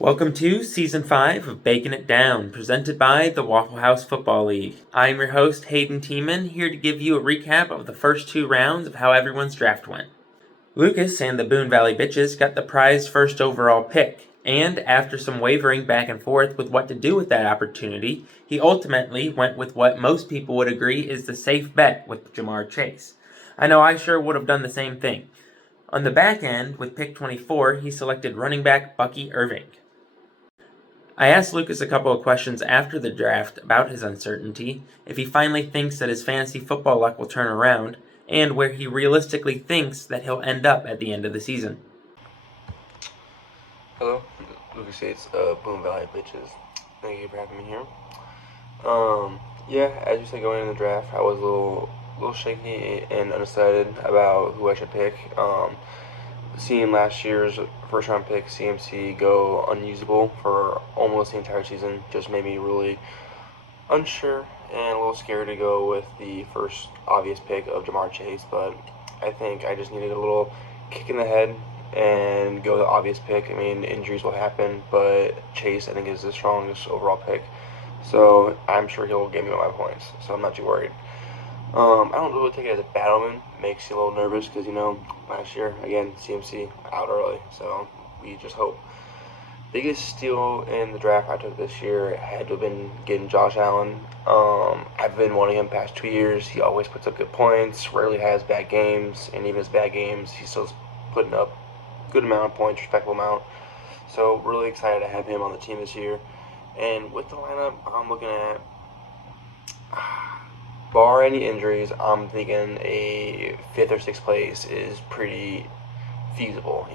Welcome to Season 5 of Baking It Down, presented by the Waffle House Football League. I am your host, Hayden Tiemann, here to give you a recap of the first two rounds of how everyone's draft went. Lucas and the Boone Valley Bitches got the prized first overall pick, and after some wavering back and forth with what to do with that opportunity, he ultimately went with what most people would agree is the safe bet with Ja'Marr Chase. I know I sure would have done the same thing. On the back end, with pick 24, he selected running back Bucky Irving. I asked Lucas a couple of questions after the draft about his uncertainty, if he finally thinks that his fantasy football luck will turn around, and where he realistically thinks that he'll end up at the end of the season. Hello, Lucas Yates, Boone Valley Bitches. Thank you for having me here. Yeah, as you said, going in the draft, I was a little shaky and undecided about who I should pick. Seeing last year's first round pick CMC go unusable for almost the entire season just made me really unsure and a little scared to go with the first obvious pick of Ja'Marr Chase, but I think I just needed a little kick in the head and go the obvious pick. I mean, injuries will happen, but Chase, I think, is the strongest overall pick. So I'm sure he'll give me all my points, so I'm not too worried. I don't really take it as a bad omen. It makes you a little nervous because, last year, again, CMC out early, so we just hope. Biggest steal in the draft I took this year had to have been getting Josh Allen. I've been wanting him past 2 years. He always puts up good points, rarely has bad games, and even his bad games, he's still putting up good amount of points, respectable amount. So really excited to have him on the team this year. And with the lineup, I'm looking at, bar any injuries, I'm thinking a fifth or sixth place is pretty feasible,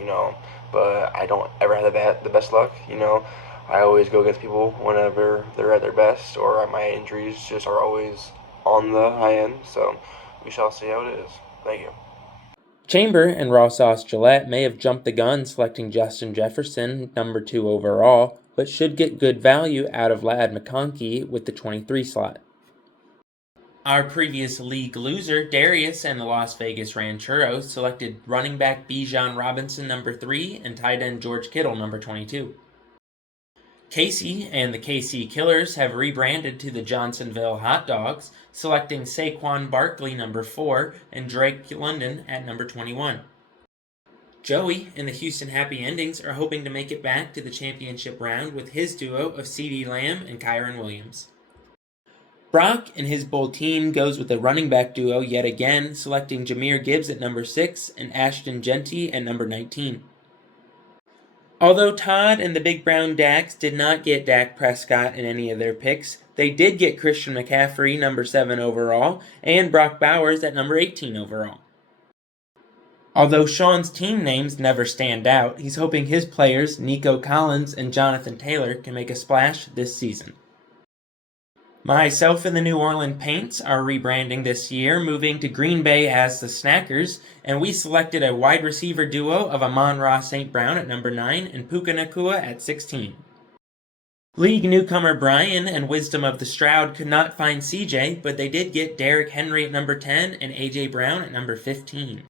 But I don't ever have the best luck. I always go against people whenever they're at their best, or my injuries just are always on the high end. So we shall see how it is. Thank you. Chamber and Raw Sauce Gillette may have jumped the gun selecting Justin Jefferson, number 2 overall, but should get good value out of Ladd McConkey with the 23 slot. Our previous league loser, Darius and the Las Vegas Rancheros, selected running back Bijan Robinson, number 3, and tight end George Kittle, number 22. Casey and the KC Killers have rebranded to the Johnsonville Hot Dogs, selecting Saquon Barkley, number 4, and Drake London at number 21. Joey and the Houston Happy Endings are hoping to make it back to the championship round with his duo of CeeDee Lamb and Kyren Williams. Brock and his bull team goes with a running back duo yet again, selecting Jahmyr Gibbs at number 6 and Ashton Jeanty at number 19. Although Todd and the Big Brown Dax did not get Dak Prescott in any of their picks, they did get Christian McCaffrey, number 7 overall, and Brock Bowers at number 18 overall. Although Sean's team names never stand out, he's hoping his players, Nico Collins and Jonathan Taylor, can make a splash this season. Myself and the New Orleans Paints are rebranding this year, moving to Green Bay as the Snackers, and we selected a wide receiver duo of Amon-Ra St. Brown at number 9 and Puka Nacua at 16. League newcomer Brian and Wisdom of the Stroud could not find CJ, but they did get Derrick Henry at number 10 and AJ Brown at number 15.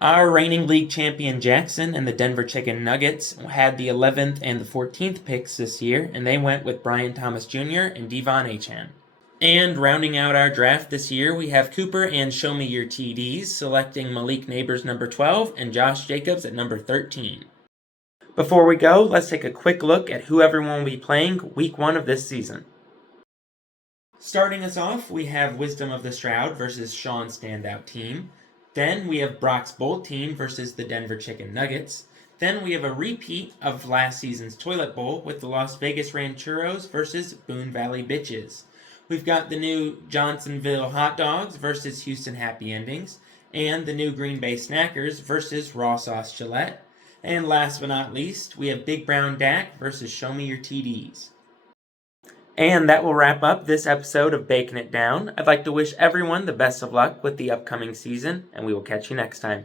Our reigning league champion Jackson and the Denver Chicken Nuggets had the 11th and the 14th picks this year, and they went with Brian Thomas Jr. and Devon Achane. And rounding out our draft this year, we have Cooper and Show Me Your TDs, selecting Malik Neighbors number 12 and Josh Jacobs at number 13. Before we go, let's take a quick look at who everyone will be playing week 1 of this season. Starting us off, we have Wisdom of the Stroud versus Sean's standout team. Then we have Brock's Bold team versus the Denver Chicken Nuggets. Then we have a repeat of last season's Toilet Bowl with the Las Vegas Rancheros versus Boone Valley Bitches. We've got the new Johnsonville Hot Dogs versus Houston Happy Endings, and the new Green Bay Snackers versus Raw Sauce Gillette. And last but not least, we have Big Brown Dak versus Show Me Your TDs. And that will wrap up this episode of Baking It Down. I'd like to wish everyone the best of luck with the upcoming season, and we will catch you next time.